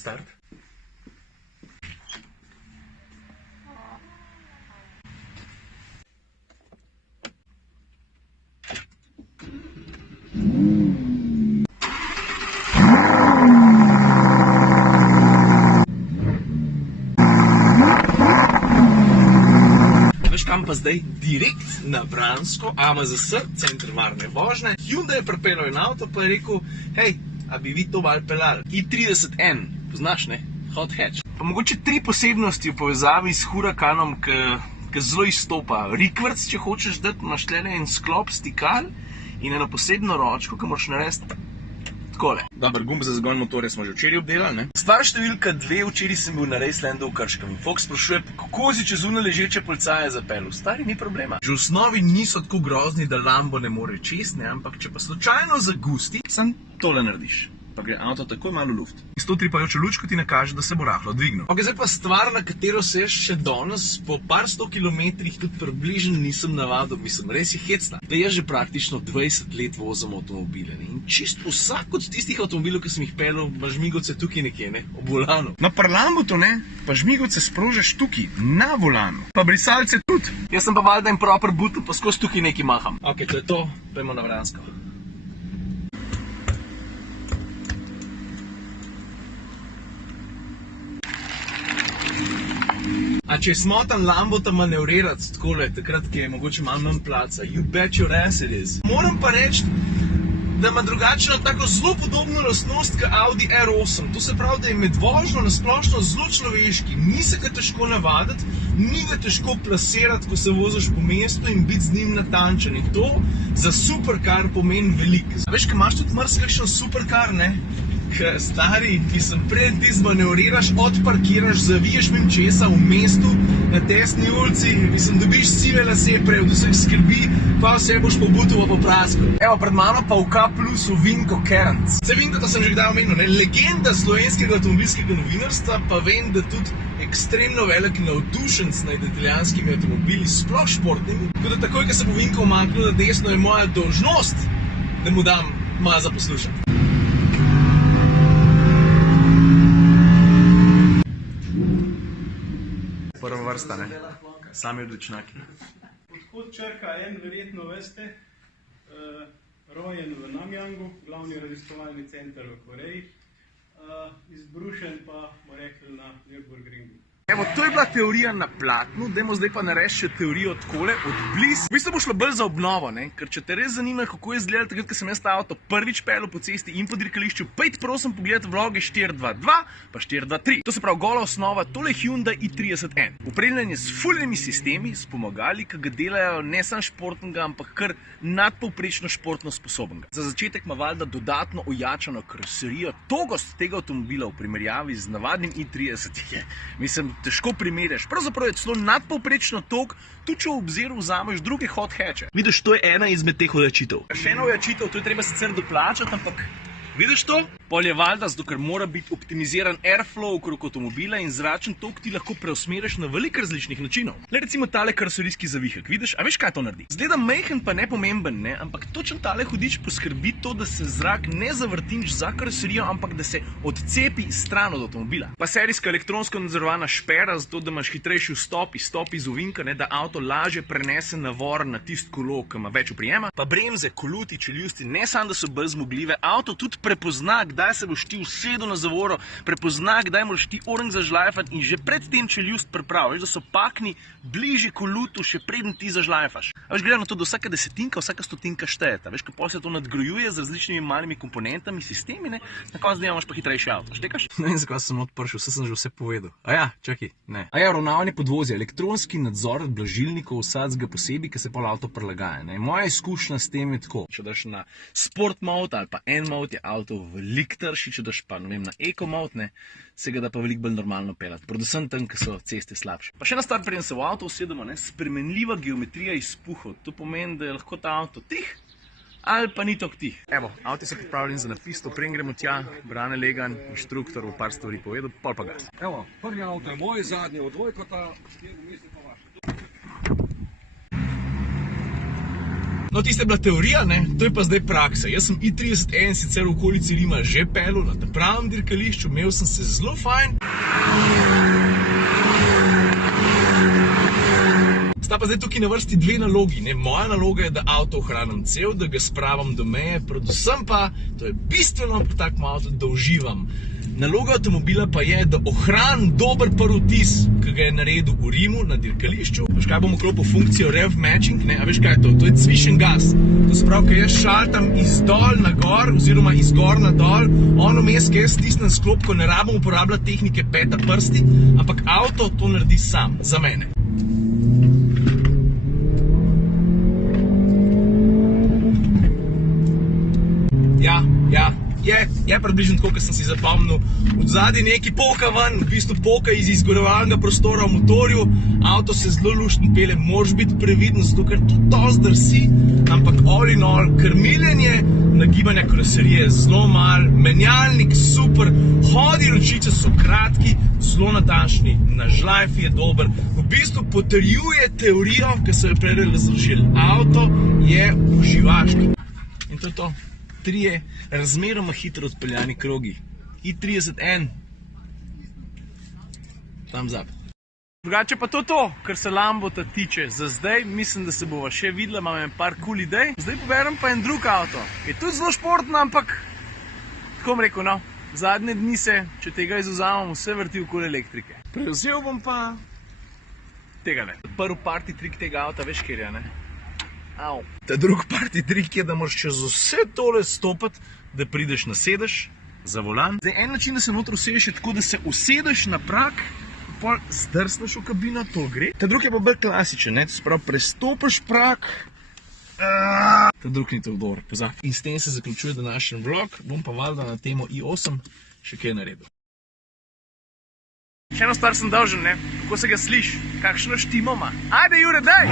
start. Veš kam pa zdaj? Direkt na Vransko, AMZS, center varne vožnje. Hyundai je pripeljal en avto pa je rekel, hej, a bi vi to malo peljali? i30N, poznaš ne? Hot hatch. Pa mogoče 3 posebnosti v povezavi s Hurakanom, ki zelo izstopa. Rikverc, če hočeš dati, imaš tlele en sklop stikal in eno posebno ročko, ki moraš narediti takole. Dobar, gumb za zagon motorja smo že včeraj obdelali, ne? Stvar številka 2, včeraj sem bil na Racelandu v Krškem in folk sprašuje, kako si čez une ležeče policaje zapeljal. Stari, ni problema. Že v osnovi niso tako grozni, da Lambo ne more čist, ne? Ampak če pa slučajno zagusti, sam tole narediš. Pa gre avto takoj malo v luft. In s to tripajočo lučko ti nakaže, da se bo rahlo dvignil. Ok, zdaj pa stvar, na katero se jaz še danes po par 100 kilometrih tudi približno nisem navadil, mislim, res je hecna. Da jaz že praktično 20 let vozim avtomobile, ne? In čisto vsak od tistih avtomobilov, ki sem jih peljal, ima žmigovce tukaj nekje, ne? Ob volanu. No, pri Lambotu, ne? Pa žmigovce sprožaš tukaj, na volanu. Pa brisalce tudi. Jaz sem pa valjda en proper button, pa skozi tukaj nekaj maham. Ok, to je to, pojmo na Vransko. A če je smotan Lambota manevrirati takole, takrat, ki je mogoče malo manj placa, you bet your ass it is. Moram pa reči, da ima drugačno tako zelo podobno lastnost kot Audi R8. To se pravi, da je med vožnjo na splošno zelo človeški. Ni se ga težko navaditi, ni ga težko plasirati, ko se voziš po mestu in biti z njim natančen. In to za supercar pomeni veliko. A veš, kaj imaš tudi marsikakšen supercar, ne? Stari, ki sem pred ti zmanevriraš, odparkiraš, zaviješ mimo česa v mestu, na tesni ulici, mislim, dobiš sive lase prej od vseh skrbi, pa vse boš pobutovo popraskal. Evo, pred mano pa v K plus Vinko Kerenc. Se vem, da to sem že kdaj omenil, ne? Legenda slovenskega avtomobilskega novinarstva, pa vem, da tudi ekstremno velik navdušenc nad italijanskimi avtomobili, sploh športnimi. Tako da takoj, ko se bo Vinko umaknil na desno, je moja dolžnost, da mu dam malo za poslušati. Prva vrsta, ne? Sami odličnaki. Gospod Črka N, verjetno veste, rojen v Namjangu, glavni raziskovalni center v Koreji, izbrušen pa, bomo rekli, na Nürburgringu. Evo, to je bila teorija na platnu, dajmo zdaj pa narediti še teorijo takole, od blizu. V bistvu bo šlo bolj za obnovo, ne? Ker če te res zanima, kako je izgledalo takrat, ko sem jaz ta avto prvič peljal po cesti in po dirkališču, pejte prosim pogledati vloge 422 pa 423. To se pravi gola osnova, tole Hyundai i30N. Opremljen je s fulnimi sistemi, s pomagali, ki ga delajo ne samo športnega, ampak kar nadpovprečno športno sposobnega. Za začetek ima valjda dodatno ojačano karoserijo. Togost tega avtomobila v primerjavi z navadnim i30 je, mislim, težko primerjaš. Pravzaprav je celo nadpovprečno tog, tudi če v obzir vzameš druge hot hatche. Vidiš, to je ena izmed teh ojačitev. Še ena ojačitev, to je treba sicer doplačati, ampak vidiš to? Pol je valjda, zato ker mora biti optimiziran airflow okrog avtomobila in zračen tok ti lahko preusmeriš na veliko različnih načinov. Le recimo tale karoserijski zavihek, vidiš? A veš, kaj to naredi? Zgleda majhen pa nepomemben, ne? Ampak točno tale hudič poskrbi to, da se zrak ne zavrtinč za karoserijo, ampak da se odcepi stran od avtomobila. Pa serijska elektronsko nadzorovana špera, zato da imaš hitrejši vstop, izstop iz ovinka, ne? Da avto lažje prenese navor na tisto kolo, ki ima več oprijema. Pa bremze, koluti, čeljusti, ne samo da so bolj zmogljive, avto tudi prepozna, kdaj se boš ti usedel na zavoro, prepozna, kdaj moraš ti oranj zažlajfati in že pred tem čeljust pripraviš, da so pakni bližje kolutu, še preden ti zažlajfaš. A veš, gledano to, da vsaka desetinka, vsaka stotinka štejeta. Veš, kako se to nadgrajuje z različnimi malimi komponentami, sistemi, ne? Na koncu dneva imaš pa hitrejši avto. Štekaš? Ne vem, zakaj sem odpršil, vse sem že vse povedal. Aja, čakaj, ne. Aja, uravnavanje podvozja, elektronski nadzor blažilnikov, vsakega posebej, ki se pol avto prilagaja, ne? Moja izkušnja s tem je tako. Če daš na sport mode ali pa N mode, je avto veliko trši, če daš pa, ne vem, na eco mode, ne, se ga da pa veliko bolj normalno peljati. Predvsem tam, ki so ceste slabše. Pa še ena stvar, preden se v avto usedemo, ne, spremenljiva geometrija izpuhov. To pomeni, da je lahko ta avto tih ali pa ni tako tih. Evo, avti so pripravljeni za napis, to prej gremo tja, Brane Legan, inštruktor bo par stvari povedal, pol pa gas. Evo, prvi avto je moj, zadnji od dvojkota, njegov misli pa vaš. No, tiste je bila teorija, ne? To je pa zdaj praksa. Jaz sem i31 sicer v okolici Rima že pelil na tem pravem dirkališču, imel sem se zelo fajn. Sta pa zdaj tukaj na vrsti dve nalogi, ne? Moja naloga je, da avto ohranim cel, da ga spravim do meje, predvsem pa, to je bistveno pri takem avtu, da uživam. Naloga avtomobila pa je, da ohranim dober prvi vtis, ki ga je naredil v Rimu na dirkališču. Veš kaj, bom vklopil funkcijo rev matching, ne? A veš kaj je to? To je cvišen gas. To se pravi, ko jaz šaltam iz dol na gor, oziroma iz gor na dol, ono mes, ko jaz stisnem sklop, ko ne rabim uporabljati tehnike peta prsti, ampak avto to naredi sam, za mene. Je približno tako, kot sem si zapomnil. Od zadaj neki poka ven, v bistvu poka iz izgorevalnega prostora v motorju, avto se zelo luštno pele, moraš biti previden, zato ker tudi dosti drsi, ampak all in all, krmiljenje, nagibanja karoserije zelo malo, menjalnik super, hodi ročice so kratki, zelo natančni, na žlajfi je dober, v bistvu potrjuje teorijo, ki so jo prej razložili. Avto je uživaški. In to je to. Trije razmeroma hitro odpeljani krogi. i31N. Thumbs up. Drugače pa to, kar se Lambota tiče. Za zdaj mislim, da se bova še videla, imam en par cool idej. Zdaj poberem pa en drug avto, ki je tudi zelo športno, ampak tako bom rekel, no, zadnje dni se, če tega izvzamem, vse vrti okoli elektrike. Prevzel bom pa tega ne. Prvi party trik tega avta, veš kjer je, ne? Au. Ta drug party trik je, da moraš čez vse tole stopati, da prideš na sedež za volan. Zdaj, en način, da se noter usedeš, je tako, da se usedeš na prak, pol zdrsneš v kabino, to gre. Ta drug je pa bolj klasičen, ne? To se pravi, prestopiš prak. Ta drug ni to dober, pozabi. In s tem se zaključuje današnji vlog, bom pa valjda na temo i8 še kaj naredil. Še eno stvar sem dolžen, ne? Kako se ga sliši? Kakšno štimo ima? Ajde, Jure, daj!